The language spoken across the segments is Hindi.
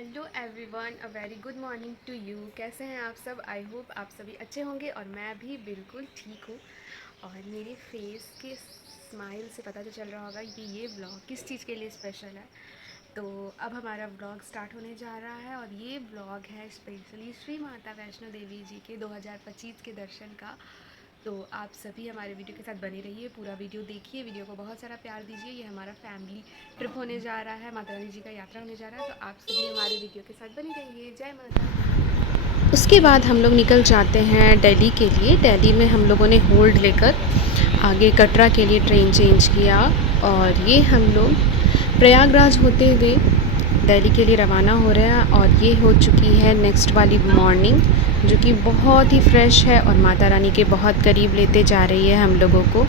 Hello everyone, a very good morning to you. कैसे हैं आप सब? आई होप आप सभी अच्छे होंगे और मैं भी बिल्कुल ठीक हूँ। और मेरे फेस के स्माइल से पता तो चल रहा होगा कि ये व्लॉग किस चीज़ के लिए स्पेशल है। तो अब हमारा व्लॉग स्टार्ट होने जा रहा है और ये व्लॉग है स्पेशली श्री माता वैष्णो देवी जी के 2025 के दर्शन का। तो आप सभी हमारे वीडियो के साथ बने रहिए, पूरा वीडियो देखिए, वीडियो को बहुत सारा प्यार दीजिए। ये हमारा फैमिली ट्रिप होने जा रहा है, माता रानी जी का यात्रा होने जा रहा है, तो आप सभी हमारे वीडियो के साथ बने रहिए। जय माता। उसके बाद हम लोग निकल जाते हैं दिल्ली के लिए। दिल्ली में हम लोगों ने होल्ड लेकर आगे कटरा के लिए ट्रेन चेंज किया और ये हम लोग प्रयागराज होते हुए दिल्ली के लिए रवाना हो रहे हैं। और ये हो चुकी है नेक्स्ट वाली मॉर्निंग, जो कि बहुत ही फ्रेश है और माता रानी के बहुत करीब लेते जा रही है हम लोगों को।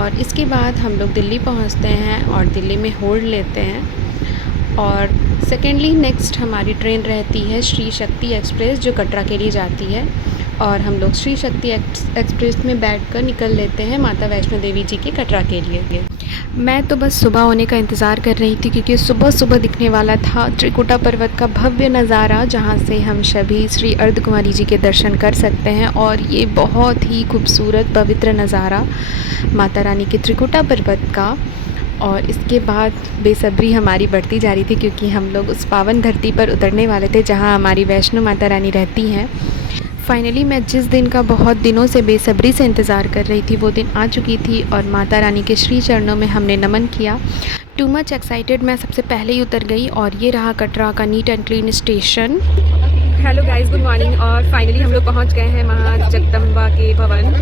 और इसके बाद हम लोग दिल्ली पहुंचते हैं और दिल्ली में होल्ड लेते हैं। और सेकेंडली नेक्स्ट हमारी ट्रेन रहती है श्री शक्ति एक्सप्रेस, जो कटरा के लिए जाती है। और हम लोग श्री शक्ति एक्सप्रेस में बैठकर निकल लेते हैं माता वैष्णो देवी जी के कटरा के लिए। मैं तो बस सुबह होने का इंतज़ार कर रही थी, क्योंकि सुबह सुबह दिखने वाला था त्रिकुटा पर्वत का भव्य नज़ारा, जहाँ से हम सभी श्री अर्धकुमारी जी के दर्शन कर सकते हैं। और ये बहुत ही खूबसूरत पवित्र नज़ारा माता रानी के त्रिकुटा पर्वत का। और इसके बाद बेसब्री हमारी बढ़ती जा रही थी, क्योंकि हम लोग उस पावन धरती पर उतरने वाले थे जहाँ हमारी वैष्णो माता रानी रहती हैं। फाइनली मैं जिस दिन का बहुत दिनों से बेसब्री से इंतज़ार कर रही थी, वो दिन आ चुकी थी और माता रानी के श्री चरणों में हमने नमन किया। टू मच एक्साइटेड मैं सबसे पहले ही उतर गई। और ये रहा कटरा का neat and clean station. Hello guys, good morning. और फाइनली हम लोग पहुंच गए हैं माँ जगदम्बा के भवन,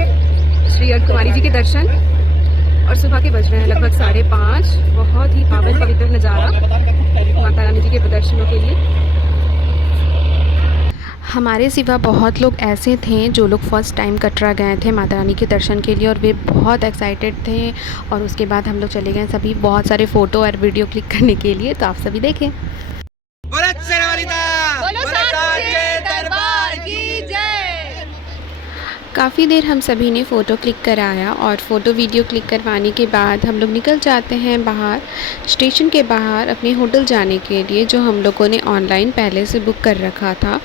श्री अर्धकुमारी जी के दर्शन। और सुबह के बज रहे हैं लगभग 5:30। बहुत ही पावन पवित्र नज़ारा माता रानी जी के दर्शनों के लिए। हमारे सिवा बहुत लोग ऐसे थे जो लोग फ़र्स्ट टाइम कटरा गए थे माता रानी के दर्शन के लिए, और वे बहुत एक्साइटेड थे। और उसके बाद हम लोग चले गए सभी बहुत सारे फ़ोटो और वीडियो क्लिक करने के लिए। तो आप सभी देखें। काफ़ी देर हम सभी ने फ़ोटो क्लिक कराया और फ़ोटो वीडियो क्लिक करवाने के बाद हम लोग निकल जाते हैं बाहर, स्टेशन के बाहर अपने होटल जाने के लिए, जो हम लोगों ने ऑनलाइन पहले से बुक कर रखा था।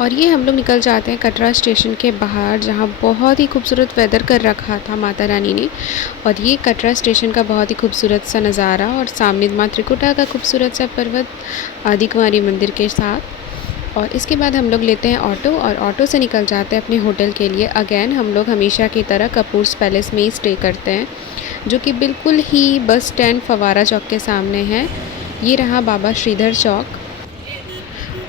और ये हम लोग निकल जाते हैं कटरा स्टेशन के बाहर, जहाँ बहुत ही खूबसूरत वेदर कर रखा था माता रानी ने। और ये कटरा स्टेशन का बहुत ही खूबसूरत सा नज़ारा, और सामने माँ त्रिकुटा का खूबसूरत सा पर्वत आदिकुमारी मंदिर के साथ। और इसके बाद हम लोग लेते हैं ऑटो और ऑटो से निकल जाते हैं अपने होटल के लिए। अगेन हम लोग हमेशा की तरह कपूर्स पैलेस में ही स्टे करते हैं, जो कि बिल्कुल ही बस स्टैंड फवारा चौक के सामने है। ये रहा बाबा श्रीधर चौक।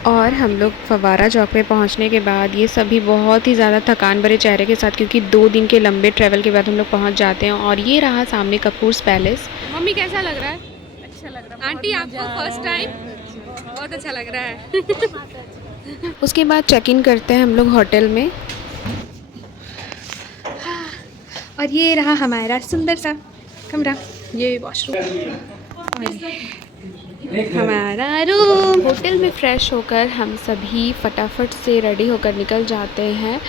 और हम लोग फवारा चौक पे पहुंचने के बाद ये सभी बहुत ही ज़्यादा थकान भरे चेहरे के साथ, क्योंकि 2 दिन के लंबे ट्रैवल के बाद हम लोग पहुंच जाते हैं। और ये रहा सामने कपूर्स पैलेस। मम्मी कैसा लग रहा है? अच्छा लग रहा है आंटी आपको फर्स्ट टाइम? बहुत अच्छा लग रहा है। उसके बाद चेक इन करते हैं हम लोग होटल में। और ये रहा हमारा सुंदर सा कमरा, ये वॉशरूम और हमारा रूम। होटल में फ़्रेश होकर हम सभी फटाफट से रेडी होकर निकल जाते हैं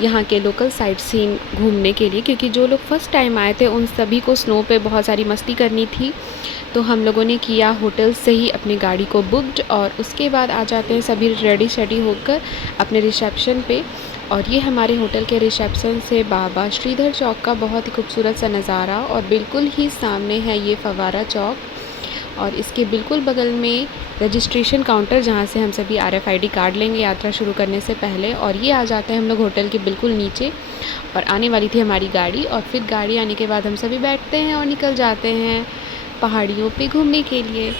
यहाँ के लोकल साइट सीन घूमने के लिए, क्योंकि जो लोग फ़र्स्ट टाइम आए थे उन सभी को स्नो पे बहुत सारी मस्ती करनी थी। तो हम लोगों ने किया होटल से ही अपनी गाड़ी को बुक्ड, और उसके बाद आ जाते हैं सभी रेडी शेडी होकर अपने रिसेप्शन पे। और ये हमारे होटल के रिसेप्शन से बाबा श्रीधर चौक का बहुत ही खूबसूरत सा नज़ारा, और बिल्कुल ही सामने है ये फवारा चौक। और इसके बिल्कुल बगल में रजिस्ट्रेशन काउंटर, जहाँ से हम सभी RFID कार्ड लेंगे यात्रा शुरू करने से पहले। और ये आ जाते हैं हम लोग होटल के बिल्कुल नीचे, और आने वाली थी हमारी गाड़ी। और फिर गाड़ी आने के बाद हम सभी बैठते हैं और निकल जाते हैं पहाड़ियों पे घूमने के लिए।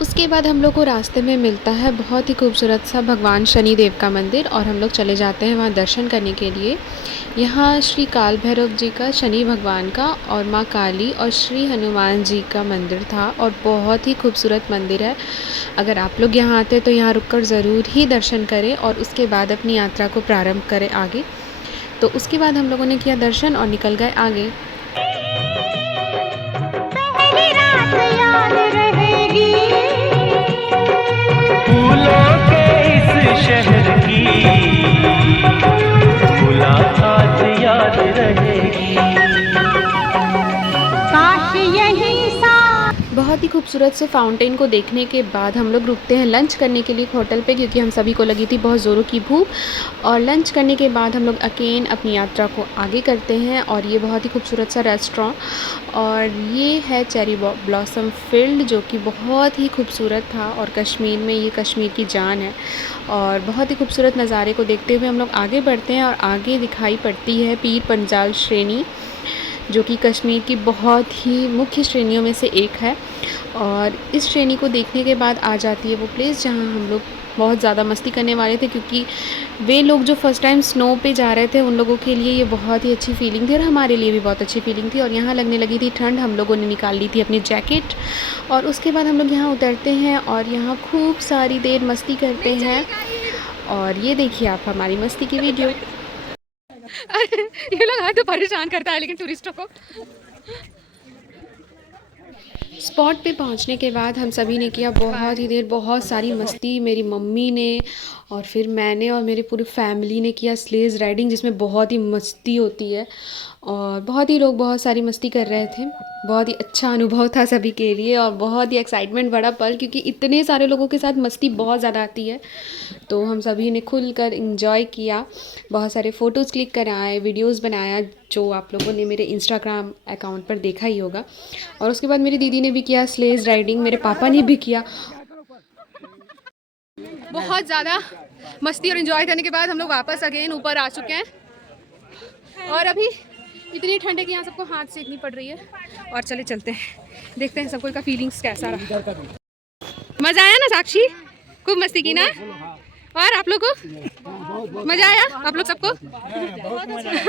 उसके बाद हम लोग को रास्ते में मिलता है बहुत ही खूबसूरत सा भगवान शनि देव का मंदिर, और हम लोग चले जाते हैं वहाँ दर्शन करने के लिए। यहाँ श्री काल भैरव जी का, शनि भगवान का, और माँ काली और श्री हनुमान जी का मंदिर था, और बहुत ही खूबसूरत मंदिर है। अगर आप लोग यहाँ आते तो यहाँ रुककर ज़रूर ही दर्शन करें और उसके बाद अपनी यात्रा को प्रारंभ करें आगे। तो उसके बाद हम लोगों ने किया दर्शन और निकल गए आगे। पहली रात याद रहेगी फूलों के इस शहर की, मुलाकात याद रहेगी। काश यही सा। बहुत ही खूबसूरत से फाउंटेन को देखने के बाद हम लोग रुकते हैं लंच करने के लिए एक होटल पे, क्योंकि हम सभी को लगी थी बहुत ज़ोरों की भूख। और लंच करने के बाद हम लोग अगेन अपनी यात्रा को आगे करते हैं। और ये बहुत ही खूबसूरत सा रेस्टोरेंट और ये है चेरी ब्लॉसम फील्ड, जो कि बहुत ही खूबसूरत था। और कश्मीर में ये कश्मीर की जान है। और बहुत ही खूबसूरत नज़ारे को देखते हुए हम लोग आगे बढ़ते हैं और आगे दिखाई पड़ती है पीर पंजाल श्रेणी, जो कि कश्मीर की बहुत ही मुख्य श्रेणियों में से एक है। और इस श्रेणी को देखने के बाद आ जाती है वो प्लेस जहाँ हम लोग बहुत ज़्यादा मस्ती करने वाले थे, क्योंकि वे लोग जो फ़र्स्ट टाइम स्नो पे जा रहे थे उन लोगों के लिए ये बहुत ही अच्छी फीलिंग थी और हमारे लिए भी बहुत अच्छी फीलिंग थी। और यहाँ लगने लगी थी ठंड, हम लोगों ने निकाल ली थी अपनी जैकेट। और उसके बाद हम लोग यहाँ उतरते हैं और यहाँ खूब सारी देर मस्ती करते हैं। और ये देखिए आप हमारी मस्ती की वीडियो। ये लोग आए तो परेशान करता है लेकिन टूरिस्टों को। स्पॉट पे पहुंचने के बाद हम सभी ने किया बहुत ही देर बहुत सारी मस्ती। मेरी मम्मी ने और फिर मैंने और मेरी पूरी फैमिली ने किया स्लेज राइडिंग, जिसमें बहुत ही मस्ती होती है और बहुत ही लोग बहुत सारी मस्ती कर रहे थे। बहुत ही अच्छा अनुभव था सभी के लिए और बहुत ही एक्साइटमेंट बड़ा पल, क्योंकि इतने सारे लोगों के साथ मस्ती बहुत ज़्यादा आती है। तो हम सभी ने खुलकर एंजॉय किया, बहुत सारे फ़ोटोज़ क्लिक कराए, वीडियोज़ बनाया, जो आप लोगों ने मेरे इंस्टाग्राम अकाउंट पर देखा ही होगा। और उसके बाद मेरी दीदी ने भी किया स्लेज राइडिंग, मेरे पापा ने भी किया। बहुत ज़्यादा मस्ती और इन्जॉय करने के बाद हम लोग वापस अगेन ऊपर आ चुके हैं। और अभी इतनी ठंड है कि यहाँ सबको हाथ सेकनी पड़ रही है। और चले चलते हैं, देखते हैं सबको का फीलिंग्स कैसा रहा। मज़ा आया ना साक्षी? खूब मस्ती की ना? और आप लोग को मज़ा आया? आप लोग सबको बहुत मज़ा आया।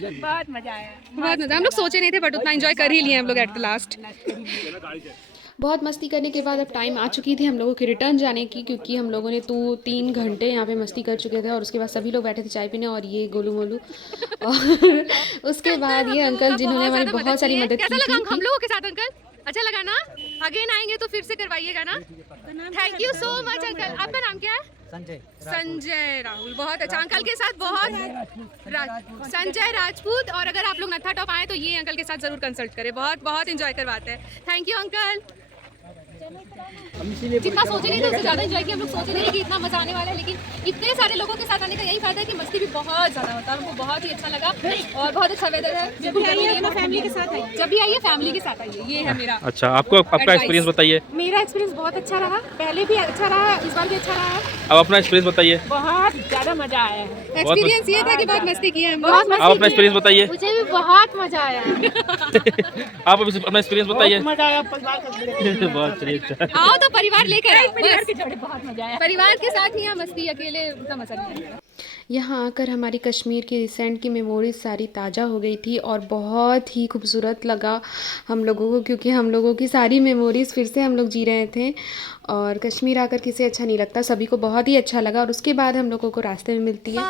बहुत मज़ा। हम लोग सोचे नहीं थे बट उतना एंजॉय कर ही लिए हम लोग एट द लास्ट। बहुत मस्ती करने के बाद अब टाइम आ चुकी थी हम लोगों की रिटर्न जाने की, क्योंकि हम लोगों ने 2-3 घंटे यहाँ पे मस्ती कर चुके थे। और उसके बाद सभी लोग बैठे थे चाय पीने और ये गोलू मोलू और उसके बाद ये अंकल जिन्होंने हमारी बहुत सारी मदद की थी। हम लोगों के साथ अंकल अच्छा लगा ना? अगेन आएंगे तो फिर से करवाइएगा ना? Thank you so much uncle. आपका नाम क्या है? संजय राहुल। बहुत अच्छा अंकल के साथ बहुत संजय राजपूत। और अगर आप लोग नत्था टॉप आए तो ये अंकल के साथ जरूर कंसल्ट करें, बहुत बहुत एंजॉय करवाते हैं। Thank you uncle. जितना सोचे नहीं थे उससे ज़्यादा एंजॉय किया। हम लोग सोचे नहीं कि इतना मजा आने वाला है, लेकिन इतने सारे लोगों के साथ आने का यही फायदा है कि मस्ती भी बहुत ज़्यादा होता है। हमको बहुत ही अच्छा लगा और बहुत अच्छा वेदर है। जब भी आइए फैमिली के साथ आइए, जब भी आइए फैमिली के साथ आइए। ये है मेरा अच्छा। आपको आपका एक्सपीरियंस बताइए। मेरा एक्सपीरियंस बहुत अच्छा रहा, पहले भी अच्छा रहा, इस बार भी अच्छा रहा। अब अपना एक्सपीरियंस बताइए। बहुत ज्यादा मजा आया है। एक्सपीरियंस ये था कि बहुत मस्ती की है। बहुत आप अपना एक्सपीरियंस बताइए। मुझे भी बहुत मजा आया। आप अपना एक्सपीरियंस बताइए। मजा आया परिवार का। बहुत सही। आओ तो परिवार लेकर आओ, परिवार बस। के जोड़े बहुत मजा आया। परिवार के साथ ही यहाँ मस्ती, अकेले उतना मजा नहीं आया। यहाँ आकर हमारी कश्मीर की रिसेंट की मेमोरीज सारी ताज़ा हो गई थी और बहुत ही खूबसूरत लगा हम लोगों को, क्योंकि हम लोगों की सारी मेमोरीज़ फिर से हम लोग जी रहे थे। और कश्मीर आकर किसे अच्छा नहीं लगता, सभी को बहुत ही अच्छा लगा। और उसके बाद हम लोगों को रास्ते में मिलती है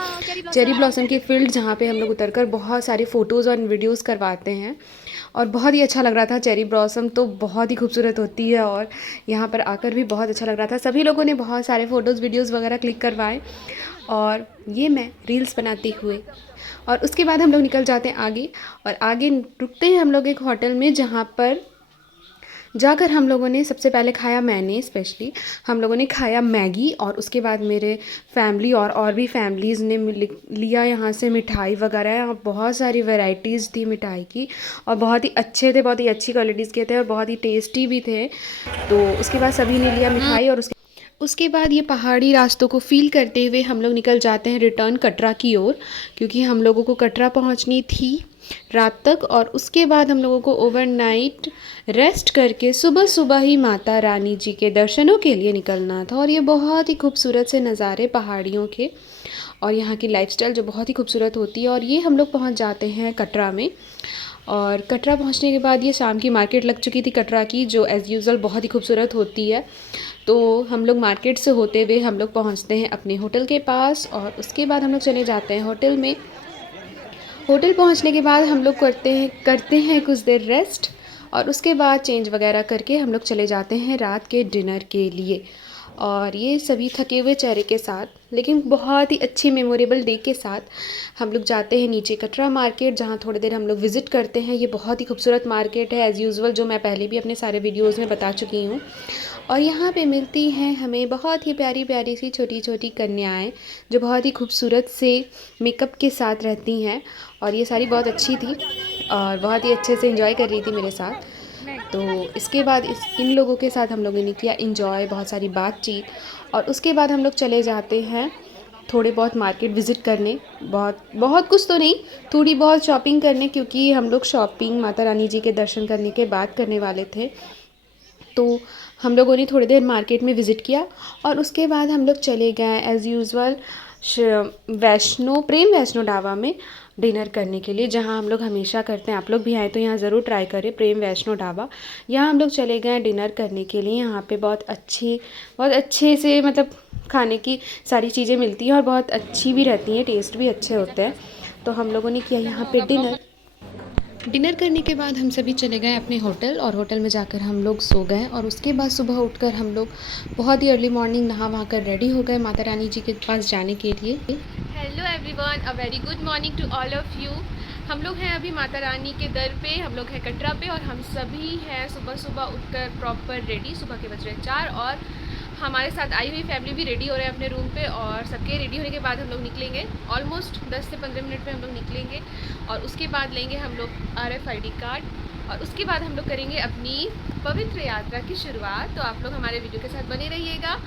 चेरी ब्लॉसम की फील्ड, जहाँ पे हम लोग उतरकर बहुत सारी फ़ोटोज़ और वीडियोज़ करवाते हैं। और बहुत ही अच्छा लग रहा था। चेरी ब्लॉसम तो बहुत ही खूबसूरत होती है और यहाँ पर आकर भी बहुत अच्छा लग रहा था। सभी लोगों ने बहुत सारे फ़ोटोज़ वीडियोज़ वगैरह क्लिक करवाए और ये मैं रील्स बनाते हुए। और उसके बाद हम लोग निकल जाते हैं आगे और आगे रुकते हैं हम लोग एक होटल में, जहाँ पर जाकर हम लोगों ने सबसे पहले खाया, मैंने स्पेशली हम लोगों ने खाया मैगी। और उसके बाद मेरे फैमिली और भी फैमिलीज़ ने लिया यहाँ से मिठाई वगैरह। यहाँ बहुत सारी वैरायटीज़ थी मिठाई की और बहुत ही अच्छे थे, बहुत ही अच्छी क्वालिटीज़ के थे और बहुत ही टेस्टी भी थे। तो उसके बाद सभी ने लिया मिठाई और उसके बाद ये पहाड़ी रास्तों को फ़ील करते हुए हम लोग निकल जाते हैं रिटर्न कटरा की ओर, क्योंकि हम लोगों को कटरा पहुंचनी थी रात तक। और उसके बाद हम लोगों को ओवरनाइट रेस्ट करके सुबह सुबह ही माता रानी जी के दर्शनों के लिए निकलना था। और ये बहुत ही खूबसूरत से नज़ारे पहाड़ियों के और यहाँ की लाइफस्टाइल जो बहुत ही खूबसूरत होती है। और ये हम लोग पहुँच जाते हैं कटरा में। और कटरा पहुँचने के बाद ये शाम की मार्केट लग चुकी थी कटरा की, जो एज़ यूज़ुअल बहुत ही खूबसूरत होती है। तो हम लोग मार्केट से होते हुए हम लोग पहुंचते हैं अपने होटल के पास और उसके बाद हम लोग चले जाते हैं होटल में। होटल पहुंचने के बाद हम लोग करते हैं कुछ देर रेस्ट, और उसके बाद चेंज वगैरह करके हम लोग चले जाते हैं रात के डिनर के लिए। और ये सभी थके हुए चेहरे के साथ, लेकिन बहुत ही अच्छी मेमोरेबल डे के साथ हम लोग जाते हैं नीचे कटरा मार्केट, जहाँ थोड़ी देर हम लोग विज़िट करते हैं। ये बहुत ही खूबसूरत मार्केट है एज़ यूजुअल, जो मैं पहले भी अपने सारे वीडियोज़ में बता चुकी हूँ। और यहाँ पे मिलती हैं हमें बहुत ही प्यारी प्यारी सी छोटी छोटी कन्याएँ, जो बहुत ही खूबसूरत से मेकअप के साथ रहती हैं। और ये सारी बहुत अच्छी थी और बहुत ही अच्छे से एंजॉय कर रही थी मेरे साथ। तो इसके बाद इन लोगों के साथ हम लोगों ने किया एंजॉय, बहुत सारी बातचीत, और उसके बाद हम लोग चले जाते हैं थोड़े बहुत मार्केट विज़िट करने। बहुत कुछ तो नहीं, थोड़ी बहुत शॉपिंग करने, क्योंकि हम लोग शॉपिंग माता रानी जी के दर्शन करने के बाद करने वाले थे। तो हम लोगों ने थोड़ी देर मार्केट में विज़िट किया, और उसके बाद हम लोग चले गए एज़ यूजुअल प्रेम वैष्णो ढाबा में डिनर करने के लिए, जहां हम लोग हमेशा करते हैं। आप लोग भी आए तो यहाँ ज़रूर ट्राई करें, प्रेम वैष्णो ढाबा। यहाँ हम लोग चले गए डिनर करने के लिए। यहाँ पे बहुत अच्छे से मतलब खाने की सारी चीज़ें मिलती हैं और बहुत अच्छी भी रहती हैं, टेस्ट भी अच्छे होते हैं। तो हम लोगों ने किया यहाँ पे डिनर करने के बाद हम सभी चले गए अपने होटल, और होटल में जाकर हम लोग सो गए। और उसके बाद सुबह उठकर हम लोग बहुत ही अर्ली मॉर्निंग नहा वहा कर रेडी हो गए माता रानी जी के पास जाने के लिए। Hello everyone, a very good morning to all of you. हम लोग हैं अभी माता रानी के दर पे, हम लोग हैं कटरा पे, और हम सभी हैं सुबह सुबह उठकर प्रॉपर रेडी। सुबह के बज रहे 4, और हमारे साथ आई हुई फैमिली भी रेडी हो रहे हैं अपने रूम पे। और सबके रेडी होने के बाद हम लोग निकलेंगे, ऑलमोस्ट 10 से 15 मिनट में हम लोग निकलेंगे। और उसके बाद लेंगे हम लोग RFID कार्ड, और उसके बाद हम लोग करेंगे अपनी पवित्र यात्रा की शुरुआत। तो आप लोग हमारे वीडियो के साथ बने रहिएगा,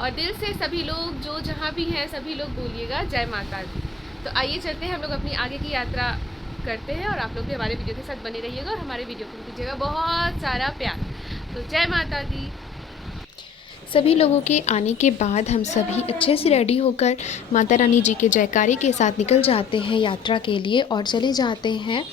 और दिल से सभी लोग जो जहाँ भी हैं सभी लोग बोलिएगा जय माता दी। तो आइए चलते हैं, हम लोग अपनी आगे की यात्रा करते हैं, और आप लोग भी हमारे वीडियो के साथ बने रहिएगा और हमारे वीडियो को दीजिएगा बहुत सारा प्यार। तो जय माता दी। सभी लोगों के आने के बाद हम सभी अच्छे से रेडी होकर माता रानी जी के जयकारे के साथ निकल जाते हैं यात्रा के लिए, और चले जाते हैं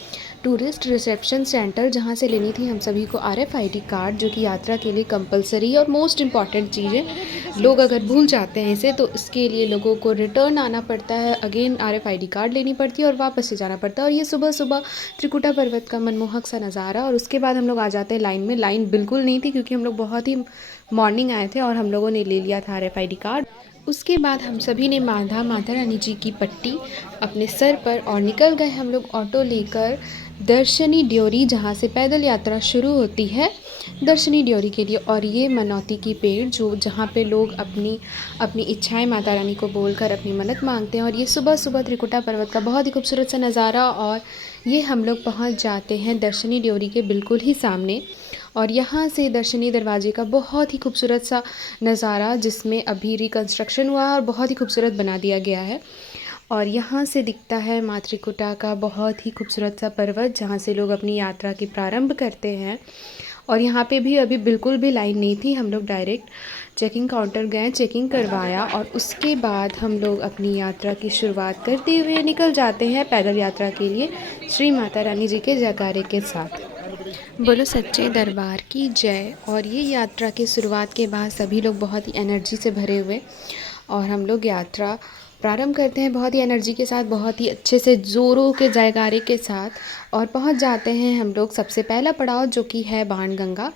टूरिस्ट रिसेप्शन सेंटर, जहां से लेनी थी हम सभी को RFID कार्ड, जो कि यात्रा के लिए कंपलसरी और मोस्ट इम्पॉर्टेंट चीज़ है। लोग अगर भूल जाते हैं इसे, तो इसके लिए लोगों को रिटर्न आना पड़ता है, अगेन RFID कार्ड लेनी पड़ती है और वापस से जाना पड़ता है। और ये सुबह सुबह त्रिकुटा पर्वत का मनमोहक सा नज़ारा। और उसके बाद हम लोग आ जाते हैं लाइन में। लाइन बिल्कुल नहीं थी, क्योंकि हम लोग बहुत ही मॉर्निंग आए थे और हम लोगों ने ले लिया था RFID कार्ड। उसके बाद हम सभी ने बांधा माता रानी जी की पट्टी अपने सर पर, और निकल गए हम लोग ऑटो लेकर दर्शनी ड्योरी, जहाँ से पैदल यात्रा शुरू होती है दर्शनी ड्योरी के लिए। और ये मनौती की पेड़, जहाँ पे लोग अपनी इच्छाएं माता रानी को बोलकर अपनी मन्नत मांगते हैं। और ये सुबह सुबह त्रिकुटा पर्वत का बहुत ही खूबसूरत सा नज़ारा। और ये हम लोग पहुँच जाते हैं दर्शनी ड्योरी के बिल्कुल ही सामने, और यहाँ से दर्शनी दरवाजे का बहुत ही खूबसूरत सा नज़ारा, जिसमें अभी रिकंस्ट्रक्शन हुआ है और बहुत ही खूबसूरत बना दिया गया है। और यहाँ से दिखता है माँ त्रिकुटा का बहुत ही खूबसूरत सा पर्वत, जहाँ से लोग अपनी यात्रा की प्रारंभ करते हैं। और यहाँ पे भी अभी बिल्कुल भी लाइन नहीं थी, हम लोग डायरेक्ट चेकिंग काउंटर गए, चेकिंग करवाया, और उसके बाद हम लोग अपनी यात्रा की शुरुआत करते हुए निकल जाते हैं पैदल यात्रा के लिए, श्री माता रानी जी के जयकारे के साथ। बोलो सच्चे दरबार की जय। और ये यात्रा की शुरुआत के बाद सभी लोग बहुत ही एनर्जी से भरे हुए, और हम लोग यात्रा प्रारंभ करते हैं बहुत ही एनर्जी के साथ, बहुत ही अच्छे से ज़ोरों के जयकारे के साथ, और पहुंच जाते हैं हम लोग सबसे पहला पड़ाव, जो कि है बाणगंगा,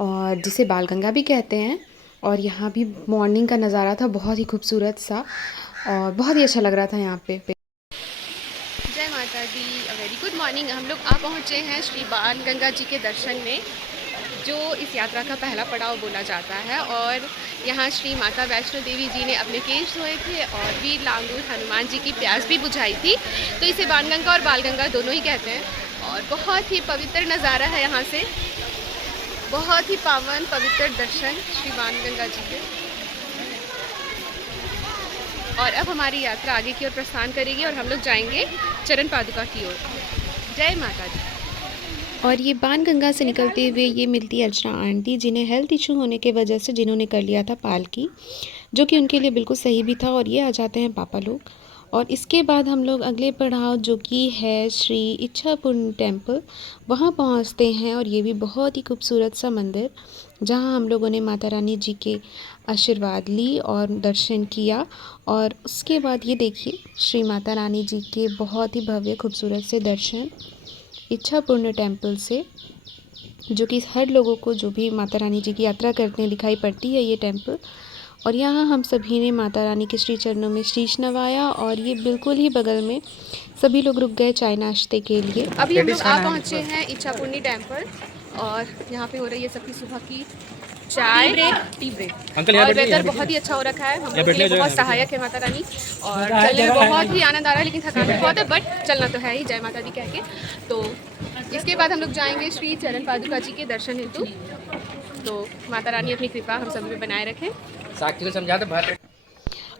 और जिसे बालगंगा भी कहते हैं। और यहाँ भी मॉर्निंग का नज़ारा था बहुत ही खूबसूरत सा, और बहुत ही अच्छा लग रहा था यहाँ पे। जय माता दी, अ वेरी गुड मॉर्निंग। हम लोग आ पहुँचे हैं श्री बाणगंगा जी के दर्शन में, जो इस यात्रा का पहला पड़ाव बोला जाता है। और यहाँ श्री माता वैष्णो देवी जी ने अपने केश धोए थे, और वीर लांगूर हनुमान जी की प्यास भी बुझाई थी, तो इसे बाणगंगा और बालगंगा दोनों ही कहते हैं। और बहुत ही पवित्र नज़ारा है यहाँ से, बहुत ही पावन पवित्र दर्शन श्री बाणगंगा जी के। और अब हमारी यात्रा आगे की ओर प्रस्थान करेगी, और हम लोग जाएंगे चरण पादुका की ओर। जय माता दी। और ये बाणगंगा से निकलते हुए ये मिलती है अर्चना आंटी, जिन्हें हेल्थ इशू होने की वजह से जिन्होंने कर लिया था पालकी, जो कि उनके लिए बिल्कुल सही भी था। और ये आ जाते हैं पापा लोग। और इसके बाद हम लोग अगले पड़ाव, जो कि है श्री इच्छापुर टेम्पल, वहाँ पहुँचते हैं। और ये भी बहुत ही खूबसूरत सा मंदिर, जहां हम लोगों ने माता रानी जी के आशीर्वाद ली और दर्शन किया। और उसके बाद ये देखिए श्री माता रानी जी के बहुत ही भव्य खूबसूरत से दर्शन इच्छापुरनी टेम्पल से, जो कि हर लोगों को जो भी माता रानी जी की यात्रा करते हैं दिखाई पड़ती है ये टेम्पल। और यहाँ हम सभी ने माता रानी के श्री चरणों में शीश नवाया और ये बिल्कुल ही बगल में सभी लोग रुक गए चाय नाश्ते के लिए। अभी हम लोग आ पहुँचे हैं इच्छापुरनी टेम्पल और यहाँ पे हो रही है सबकी सुबह की चाय टी ब्रेक। अंकल यहाँ और बैठिए, वेदर यहाँ बहुत ही अच्छा हो रखा है, हम यहाँ लोग के लिए बैठने बहुत जगह है। सहायक है माता रानी और चलने में बहुत ही आनंद आ रहा है, लेकिन थकान भी बहुत है, बट चलना तो है ही जय माता दी कह के। तो इसके बाद हम लोग जाएंगे श्री चरण पादुका जी के दर्शन हेतु। तो माता रानी अपनी कृपा हम सभी पे बनाए रखें। साक्षी को समझा दो बाहर।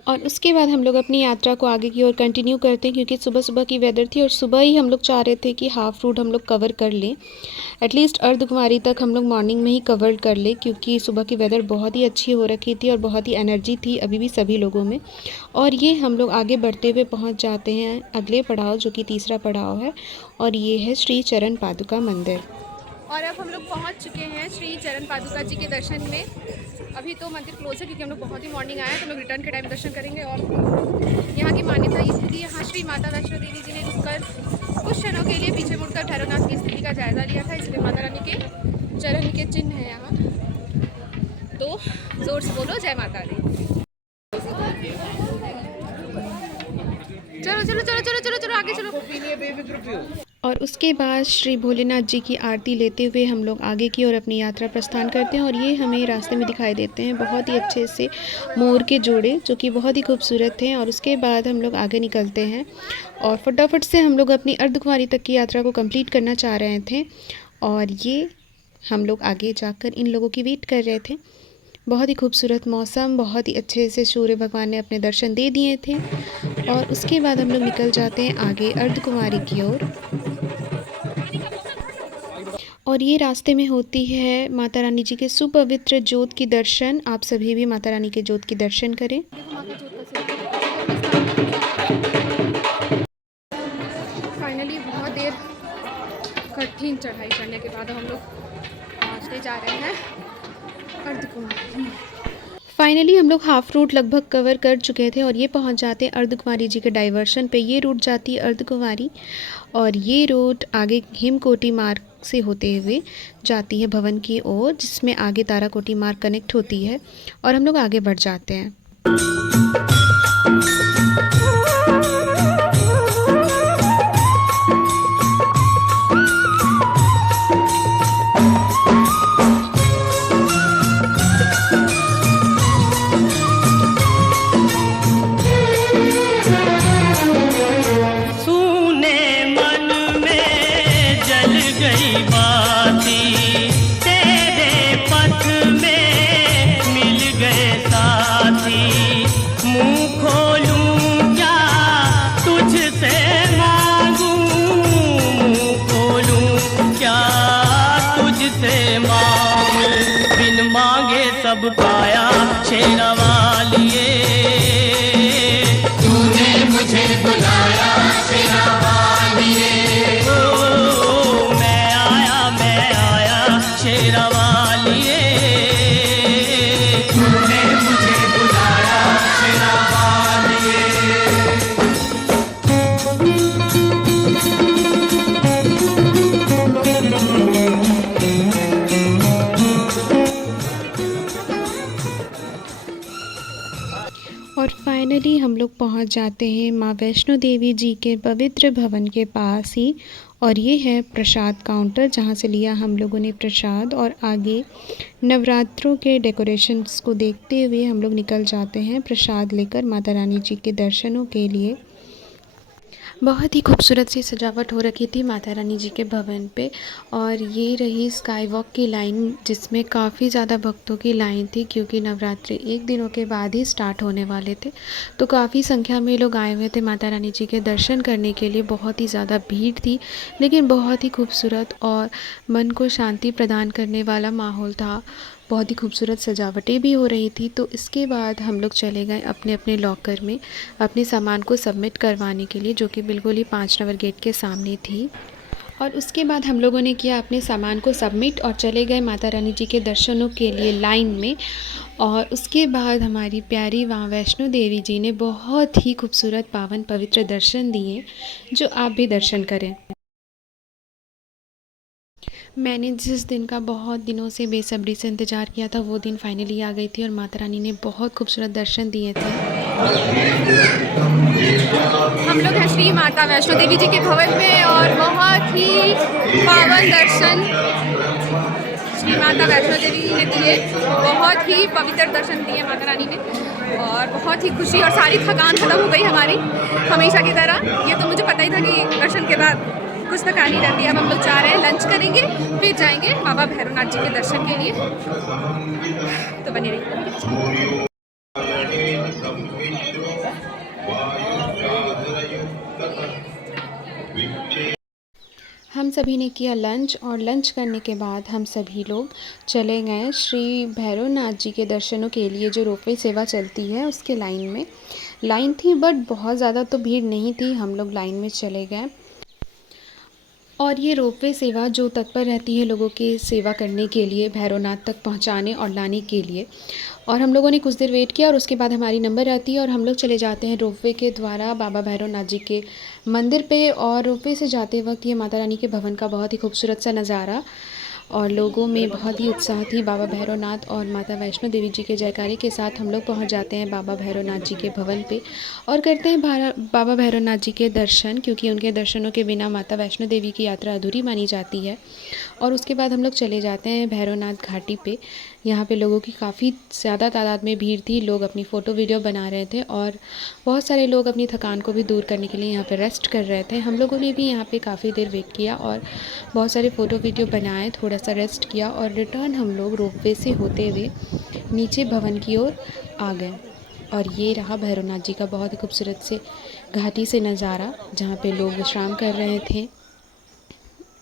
और उसके बाद हम लोग अपनी यात्रा को आगे की ओर कंटिन्यू करते हैं, क्योंकि सुबह सुबह की वेदर थी और सुबह ही हम लोग चाह रहे थे कि हाफ रूट हम लोग कवर कर लें, एटलीस्ट अर्धकुमारी तक हम लोग मॉर्निंग में ही कवर कर लें, क्योंकि सुबह की वेदर बहुत ही अच्छी हो रखी थी और बहुत ही एनर्जी थी अभी भी सभी लोगों में। और ये हम लोग आगे बढ़ते हुए पहुँच जाते हैं अगले पड़ाव, जो कि तीसरा पड़ाव है, और ये है श्री चरण पादुका मंदिर। और अब हम लोग पहुंच चुके हैं श्री चरण पादुका जी के दर्शन में। अभी तो मंदिर क्लोज है क्योंकि हम लोग बहुत ही मॉर्निंग आए हैं, तो हम लोग रिटर्न के टाइम दर्शन करेंगे। और यहाँ की मान्यता ये है कि यहाँ श्री माता वैष्णो देवी जी ने रुककर कुछ क्षणों के लिए पीछे मुड़कर भैरवनाथ की स्थिति का जायजा लिया था, इसलिए माता रानी के चरण के चिन्ह है यहाँ। तो जोर से बोलो जय माता दी। चलो चलो चलो चलो चलो चलो आगे चलो। और उसके बाद श्री भोलेनाथ जी की आरती लेते हुए हम लोग आगे की ओर अपनी यात्रा प्रस्थान करते हैं। और ये हमें रास्ते में दिखाई देते हैं बहुत ही अच्छे से मोर के जोड़े, जो कि बहुत ही खूबसूरत हैं। और उसके बाद हम लोग आगे निकलते हैं और फटाफट से हम लोग अपनी अर्धकुमारी तक की यात्रा को कंप्लीट करना चाह रहे थे। और ये हम लोग आगे जाकर इन लोगों की वेट कर रहे थे। बहुत ही खूबसूरत मौसम, बहुत ही अच्छे से सूर्य भगवान ने अपने दर्शन दे दिए थे। और उसके बाद हम लोग निकल जाते हैं आगे अर्धकुमारी की ओर। और ये रास्ते में होती है माता रानी जी के सुपवित्र जोत की दर्शन। आप सभी भी माता रानी के जोत की दर्शन करें। फाइनली बहुत देर कठिन चढ़ाई करने के बाद हम लोग पहुँचने जा रहे हैं अर्धकुमारी। फाइनली हम लोग हाफ रूट लगभग कवर कर चुके थे और ये पहुंच जाते हैं अर्धकुमारी जी के डाइवर्शन पे। ये रूट जाती है अर्धकुमारी और ये रूट आगे हिमकोटी मार्ग से होते हुए जाती है भवन की ओर, जिसमें आगे ताराकोटी मार्ग कनेक्ट होती है। और हम लोग आगे बढ़ जाते हैं। सब पाया शेरा वालिए, तूने मुझे बुलाया शेरा वालिए। ओ मैं आया शेरा वालिए, तूने मुझे बुलाया शेरा वालिए। और फाइनली हम लोग पहुंच जाते हैं माँ वैष्णो देवी जी के पवित्र भवन के पास ही। और ये है प्रसाद काउंटर, जहां से लिया हम लोगों ने प्रसाद। और आगे नवरात्रों के डेकोरेशंस को देखते हुए हम लोग निकल जाते हैं प्रसाद लेकर माता रानी जी के दर्शनों के लिए। बहुत ही खूबसूरत सी सजावट हो रखी थी माता रानी जी के भवन पे। और ये रही स्काई वॉक की लाइन, जिसमें काफ़ी ज़्यादा भक्तों की लाइन थी, क्योंकि नवरात्रि एक दिनों के बाद ही स्टार्ट होने वाले थे। तो काफ़ी संख्या में लोग आए हुए थे माता रानी जी के दर्शन करने के लिए। बहुत ही ज़्यादा भीड़ थी, लेकिन बहुत ही खूबसूरत और मन को शांति प्रदान करने वाला माहौल था। बहुत ही खूबसूरत सजावटें भी हो रही थी। तो इसके बाद हम लोग चले गए अपने अपने लॉकर में अपने सामान को सबमिट करवाने के लिए, जो कि बिल्कुल ही 5 नंबर गेट के सामने थी। और उसके बाद हम लोगों ने किया अपने सामान को सबमिट और चले गए माता रानी जी के दर्शनों के लिए लाइन में। और उसके बाद हमारी प्यारी माँ वैष्णो देवी जी ने बहुत ही खूबसूरत पावन पवित्र दर्शन दिए, जो आप भी दर्शन करें। मैंने जिस दिन का बहुत दिनों से बेसब्री से इंतज़ार किया था वो दिन फाइनली आ गई थी और माता रानी ने बहुत खूबसूरत दर्शन दिए थे। हम लोग हैं श्री माता वैष्णो देवी जी के भवन में और बहुत ही पावन दर्शन श्री माता वैष्णो देवी जी ने दिए। बहुत ही पवित्र दर्शन दिए माता रानी ने और बहुत ही खुशी और सारी थकान खत्म हो गई हमारी हमेशा की तरह। ये तो मुझे पता ही था कि दर्शन के बाद कुछ थकान नहीं रहती। अब हम लोग जा रहे हैं, लंच करेंगे, फिर जाएंगे बाबा भैरवनाथ जी के दर्शन के लिए। तो बने रहिए। हम सभी ने किया लंच और लंच करने के बाद हम सभी लोग चले गए श्री भैरवनाथ जी के दर्शनों के लिए। जो रोपवे सेवा चलती है उसके लाइन थी, बट बहुत ज़्यादा तो भीड़ नहीं थी। हम लोग लाइन में चले गए और ये रोपवे सेवा जो तत्पर रहती है लोगों की सेवा करने के लिए, भैरवनाथ तक पहुंचाने और लाने के लिए। और हम लोगों ने कुछ देर वेट किया और उसके बाद हमारी नंबर आती है और हम लोग चले जाते हैं रोपवे के द्वारा बाबा भैरवनाथ जी के मंदिर पे। और रोपवे से जाते वक्त ये माता रानी के भवन का बहुत ही खूबसूरत सा नज़ारा और लोगों में बहुत ही उत्साह थी। बाबा भैरवनाथ और माता वैष्णो देवी जी के जयकारे के साथ हम लोग पहुंच जाते हैं बाबा भैरवनाथ जी के भवन पे और करते हैं बाबा भैरवनाथ जी के दर्शन, क्योंकि उनके दर्शनों के बिना माता वैष्णो देवी की यात्रा अधूरी मानी जाती है। और उसके बाद हम लोग चले जाते हैं भैरवनाथ घाटी पे। यहाँ पे लोगों की काफ़ी ज़्यादा तादाद में भीड़ थी। लोग अपनी फ़ोटो वीडियो बना रहे थे और बहुत सारे लोग अपनी थकान को भी दूर करने के लिए यहाँ पे रेस्ट कर रहे थे। हम लोगों ने भी यहाँ पे काफ़ी देर वेट किया और बहुत सारे फ़ोटो वीडियो बनाए, थोड़ा सा रेस्ट किया और रिटर्न हम लोग रोपवे से होते हुए नीचे भवन की ओर आ गए। और ये रहा भैरवनाथ जी का बहुत ही खूबसूरत से घाटी से नज़ारा, जहाँ पे लोग विश्राम कर रहे थे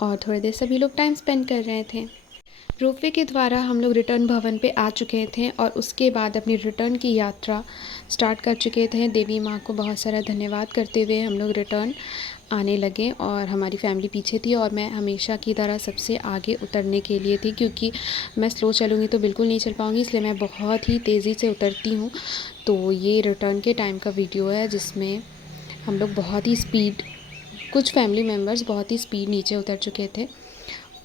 और थोड़ी देर सभी लोग टाइम स्पेंड कर रहे थे। रोपवे के द्वारा हम लोग रिटर्न भवन पे आ चुके थे और उसके बाद अपनी रिटर्न की यात्रा स्टार्ट कर चुके थे। देवी माँ को बहुत सारा धन्यवाद करते हुए हम लोग रिटर्न आने लगे और हमारी फैमिली पीछे थी और मैं हमेशा की तरह सबसे आगे उतरने के लिए थी, क्योंकि मैं स्लो चलूँगी तो बिल्कुल नहीं चल पाऊँगी, इसलिए मैं बहुत ही तेज़ी से उतरती हूँ। तो ये रिटर्न के टाइम का वीडियो है जिसमें हम लोग बहुत ही स्पीड, कुछ फैमिली मेम्बर्स बहुत ही स्पीड नीचे उतर चुके थे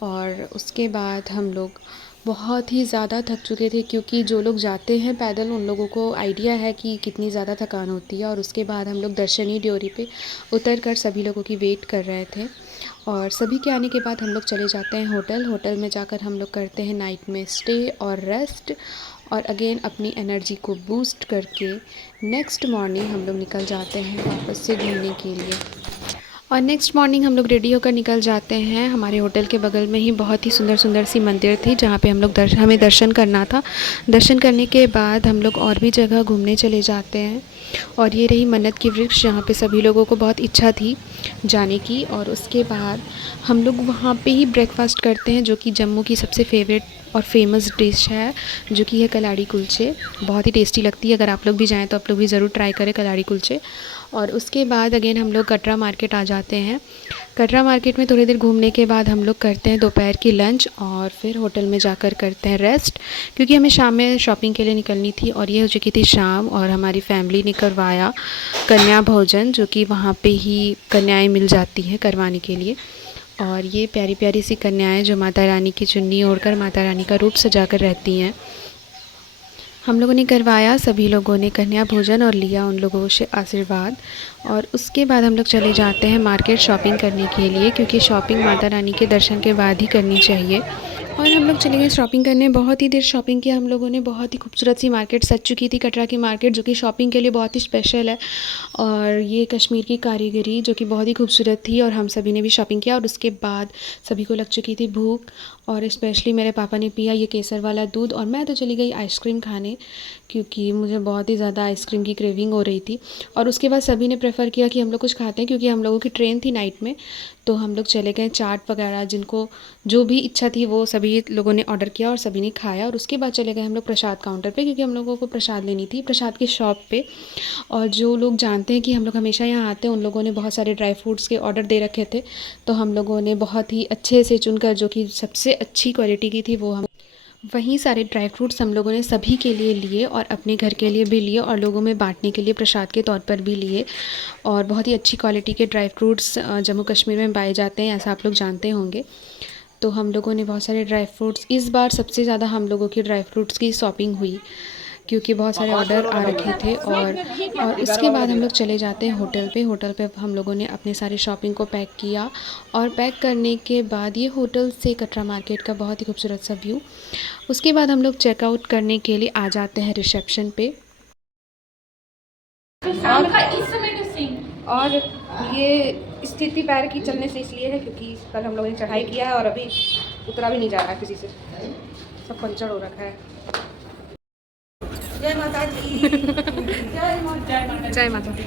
और उसके बाद हम लोग बहुत ही ज़्यादा थक चुके थे, क्योंकि जो लोग जाते हैं पैदल उन लोगों को आइडिया है कि कितनी ज़्यादा थकान होती है। और उसके बाद हम लोग दर्शनी ड्योरी पे उतर कर सभी लोगों की वेट कर रहे थे और सभी के आने के बाद हम लोग चले जाते हैं होटल में जाकर हम लोग करते हैं नाइट में स्टे और रेस्ट और अगेन अपनी एनर्जी को बूस्ट करके नेक्स्ट मॉर्निंग हम लोग निकल जाते हैं वापस से घूमने के लिए। और नेक्स्ट मॉर्निंग हम लोग रेडी होकर निकल जाते हैं। हमारे होटल के बगल में ही बहुत ही सुंदर सुंदर सी मंदिर थी, जहाँ पे हम लोग हमें दर्शन करना था। दर्शन करने के बाद हम लोग और भी जगह घूमने चले जाते हैं और ये रही मन्नत की वृक्ष, जहाँ पे सभी लोगों को बहुत इच्छा थी जाने की। और उसके बाद हम लोग वहाँ पे ही ब्रेकफास्ट करते हैं, जो कि जम्मू की सबसे फेवरेट और फेमस डिश है, जो कि है कलाड़ी कुलचे। बहुत ही टेस्टी लगती है, अगर आप लोग भी जाएँ तो आप लोग भी ज़रूर ट्राई करें कलाड़ी कुलचे। और उसके बाद अगेन हम लोग कटरा मार्केट आ जाते हैं। कटरा मार्केट में थोड़ी देर घूमने के बाद हम लोग करते हैं दोपहर की लंच और फिर होटल में जाकर करते हैं रेस्ट, क्योंकि हमें शाम में शॉपिंग के लिए निकलनी थी। और ये हो चुकी थी शाम और हमारी फैमिली ने करवाया कन्या भोजन, जो कि वहाँ पे ही कन्याएं मिल जाती हैं करवाने के लिए। और ये प्यारी प्यारी सी कन्याएं जो माता रानी की चुन्नी ओढ़कर माता रानी का रूप सजा कर रहती हैं, हम लोगों ने करवाया। सभी लोगों ने कन्या भोजन और लिया उन लोगों से आशीर्वाद। और उसके बाद हम लोग चले जाते हैं मार्केट शॉपिंग करने के लिए, क्योंकि शॉपिंग माता रानी के दर्शन के बाद ही करनी चाहिए। और हम लोग चले गए शॉपिंग करने। बहुत ही देर शॉपिंग किया हम लोगों ने। बहुत ही खूबसूरत सी मार्केट सज चुकी थी कटरा की मार्केट, जो कि शॉपिंग के लिए बहुत ही स्पेशल है। और ये कश्मीर की कारीगरी जो कि बहुत ही खूबसूरत थी और हम सभी ने भी शॉपिंग किया। और उसके बाद सभी को लग चुकी थी भूख और स्पेशली मेरे पापा ने पिया ये केसर वाला दूध और मैं तो चली गई आइसक्रीम खाने, क्योंकि मुझे बहुत ही ज़्यादा आइसक्रीम की क्रेविंग हो रही थी। और उसके बाद सभी ने प्रेफर किया कि हम लोग कुछ खाते हैं, क्योंकि हम लोगों की ट्रेन थी नाइट में, तो हम लोग चले गए चाट वगैरह, जिनको जो भी इच्छा थी वो सभी सभी लोगों ने ऑर्डर किया और सभी ने खाया और उसके बाद चले गए हम लोग प्रसाद काउंटर पे, क्योंकि हम लोगों को प्रसाद लेनी थी प्रसाद की शॉप पे। और जो लोग जानते हैं कि हम लोग हमेशा यहाँ आते हैं, उन लोगों ने बहुत सारे ड्राई फ्रूट्स के ऑर्डर दे रखे थे, तो हम लोगों ने बहुत ही अच्छे से चुनकर जो कि सबसे अच्छी क्वालिटी की थी वो हम वहीं सारे ड्राई फ्रूट्स हम लोगों ने सभी के लिए लिए और अपने घर के लिए भी लिए और लोगों में बांटने के लिए प्रसाद के तौर पर भी लिए। और बहुत ही अच्छी क्वालिटी के ड्राई फ्रूट्स जम्मू कश्मीर में पाए जाते हैं, ऐसा आप लोग जानते होंगे। तो हम लोगों ने बहुत सारे ड्राई फ्रूट्स, इस बार सबसे ज़्यादा हम लोगों की ड्राई फ्रूट्स की शॉपिंग हुई, क्योंकि बहुत सारे ऑर्डर आ रखे थे। और उसके बाद हम लोग चले जाते हैं होटल पे। होटल पे हम लोगों ने अपने सारे शॉपिंग को पैक किया और पैक करने के बाद ये होटल से कटरा मार्केट का बहुत ही खूबसूरत सा व्यू। उसके बाद हम लोग चेकआउट करने के लिए आ जाते हैं रिसेप्शन पे। और ये स्थिति पैर की चलने से इसलिए है क्योंकि कल हम लोगों ने चढ़ाई किया है और अभी उतरा भी नहीं जा रहा है किसी से, सब पंचर हो रखा है। जय माता दी। जय माता दी।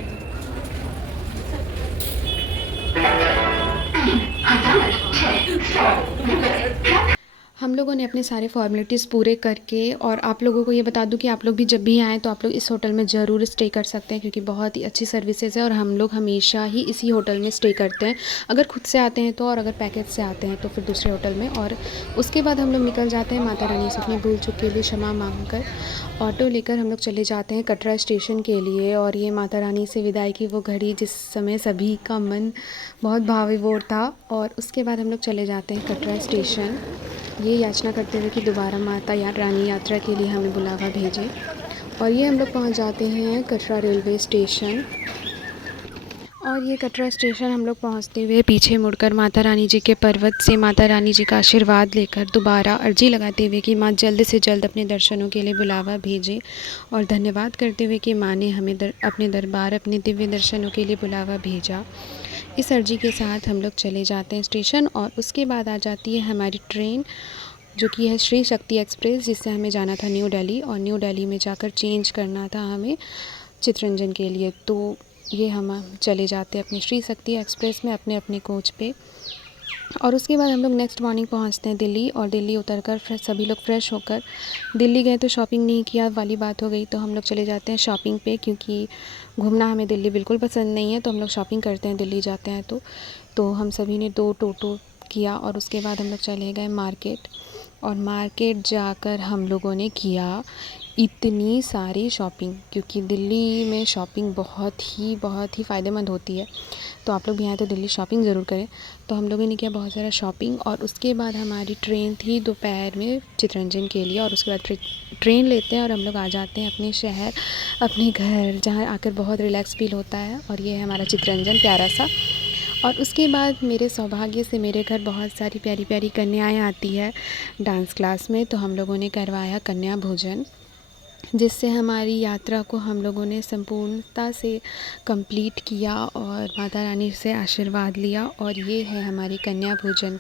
हम लोगों ने अपने सारे फॉर्मेलिटीज़ पूरे करके, और आप लोगों को ये बता दूं कि आप लोग भी जब भी आएँ तो आप लोग इस होटल में ज़रूर स्टे कर सकते हैं, क्योंकि बहुत ही अच्छी सर्विसेज है और हम लोग हमेशा ही इसी होटल में स्टे करते हैं, अगर खुद से आते हैं तो, और अगर पैकेज से आते हैं तो फिर दूसरे होटल में। और उसके बाद हम लोग निकल जाते हैं। माता रानी से अपनी भूल चूक के लिए क्षमा मांग कर ऑटो लेकर हम लोग चले जाते हैं कटरा स्टेशन के लिए। और ये माता रानी से विदाई की वो घड़ी जिस समय सभी का मन बहुत भावविभोर था। और उसके बाद हम लोग चले जाते हैं कटरा स्टेशन, ये याचना करते हुए कि दोबारा माता या रानी यात्रा के लिए हमें बुलावा भेजे। और ये हम लोग पहुंच जाते हैं कटरा रेलवे स्टेशन। और ये कटरा स्टेशन हम लोग पहुंचते हुए पीछे मुड़कर माता रानी जी के पर्वत से माता रानी जी का आशीर्वाद लेकर दोबारा अर्जी लगाते हुए कि माँ जल्द से जल्द अपने दर्शनों के लिए बुलावा भेजे, और धन्यवाद करते हुए कि माँ ने हमें अपने दरबार अपने दिव्य दर्शनों के लिए बुलावा भेजा। इस अर्जी के साथ हम लोग चले जाते हैं स्टेशन। और उसके बाद आ जाती है हमारी ट्रेन, जो कि है श्री शक्ति एक्सप्रेस, जिससे हमें जाना था न्यू दिल्ली, और न्यू दिल्ली में जाकर चेंज करना था हमें चितरंजन के लिए। तो ये हम चले जाते हैं अपनी श्री शक्ति एक्सप्रेस में अपने अपने कोच पे। और उसके बाद हम लोग नेक्स्ट मॉर्निंग पहुंचते हैं दिल्ली, और दिल्ली उतरकर सभी लोग फ्रेश होकर दिल्ली गए तो शॉपिंग नहीं किया वाली बात हो गई, तो हम लोग चले जाते हैं शॉपिंग पे, क्योंकि घूमना हमें दिल्ली बिल्कुल पसंद नहीं है, तो हम लोग शॉपिंग करते हैं दिल्ली जाते हैं तो हम सभी ने 2 टोटो किया। और उसके बाद हम लोग चले गए मार्केट, और मार्केट जाकर हम लोगों ने किया इतनी सारी शॉपिंग, क्योंकि दिल्ली में शॉपिंग बहुत ही फ़ायदेमंद होती है। तो आप लोग भी आए तो दिल्ली शॉपिंग ज़रूर करें। तो हम लोगों ने किया बहुत सारा शॉपिंग। और उसके बाद हमारी ट्रेन थी दोपहर में चितरंजन के लिए, और उसके बाद ट्रेन लेते हैं और हम लोग आ जाते हैं अपने शहर, अपने घर, जहाँ आकर बहुत रिलैक्स फील होता है। और ये है हमारा चितरंजन प्यारा सा। और उसके बाद मेरे सौभाग्य से मेरे घर बहुत सारी प्यारी प्यारी कन्याएँ आती है डांस क्लास में, तो हम लोगों ने करवाया कन्या भोजन, जिससे हमारी यात्रा को हम लोगों ने संपूर्णता से कंप्लीट किया और माता रानी से आशीर्वाद लिया। और ये है हमारी कन्या भोजन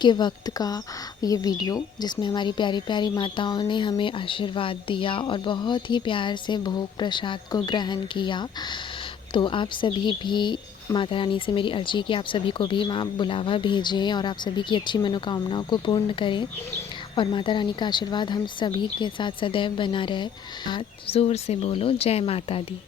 के वक्त का ये वीडियो, जिसमें हमारी प्यारी प्यारी माताओं ने हमें आशीर्वाद दिया और बहुत ही प्यार से भोग प्रसाद को ग्रहण किया। तो आप सभी भी माता रानी से मेरी अर्जी है कि आप सभी को भी माँ बुलावा भेजें और आप सभी की अच्छी मनोकामनाओं को पूर्ण करें, और माता रानी का आशीर्वाद हम सभी के साथ सदैव बना रहे। हाथ ज़ोर से बोलो जय माता दी।